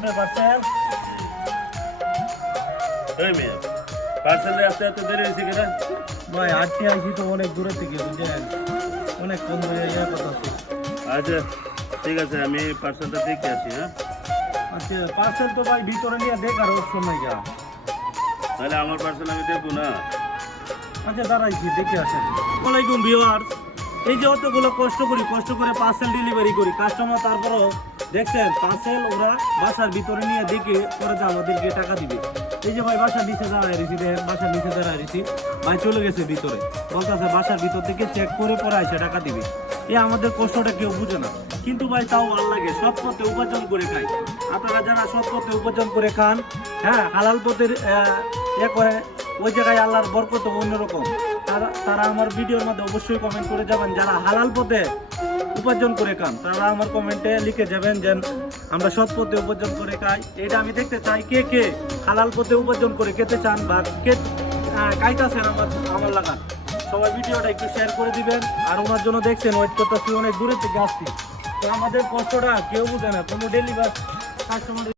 আপনার পার্সেল এই মেয়ে পার্সেলে আসতে এত দেরি হয়েছে কেন? ভাই আটটি আইসি তো অনেক দূরে থেকে বুঝলেন, অনেক কম ধরে ইয়ে কথা। আচ্ছা ঠিক আছে, আমি পার্সেলটা দেখে আসি। হ্যাঁ আচ্ছা পার্সেল তো ভাই ভিতরে নিয়ে দেখার সময় যা। তাহলে আমার পার্সেল আমি দেখবো না? আচ্ছা দাঁড়াইছি, দেখে আসেন। আসসালামাইকুম ভিউয়ার্স, এই যে অতগুলো কষ্ট করে পার্সেল ডেলিভারি করি কাস্টমার, তারপরও দেখছেন পার্সেল ওরা বাসার ভিতরে নিয়ে দেখে পরে যে আমাদেরকে টাকা দিবে। এই যে ভাই বাসার নিচে দাঁড়ায় রয়েছি, দেখেন বাসার নিচে দাঁড়ায় রয়েছি, ভাই চলে গেছে ভিতরে, বলতেছে বাসার ভিতর থেকে চেক করে পরে এসে টাকা দিবে। এ আমাদের কষ্টটা কেউ বুঝে না, কিন্তু ভাই তাও ভালো লাগে, সৎ পথে উপার্জন করে খাই। আপনারা যারা সৎ পথে উপার্জন করে খান, হ্যাঁ হালাল পথের করে ওই জায়গায় আল্লাহর বরকত অন্যরকম, তারা আমার ভিডিওর মধ্যে অবশ্যই কমেন্ট করে যাবেন। যারা হালাল পথে উপার্জন করে খান তারা আমার কমেন্টে লিখে যাবেন যে আমরা সৎ পথে উপার্জন করে খাই। এটা আমি দেখতে চাই কে কে হালাল পথে উপার্জন করে খেতে চান বা কে খাইতেছেন আমার লাগান। সবাই ভিডিওটা একটু শেয়ার করে দিবেন। আর ওনার জন্য দেখছেন ওয়েট করতেছি, অনেক দূরে থেকে আসছি, তো আমাদের কষ্টটা কেউ বুঝে না, কোনো ডেলিভারি কাস্টমার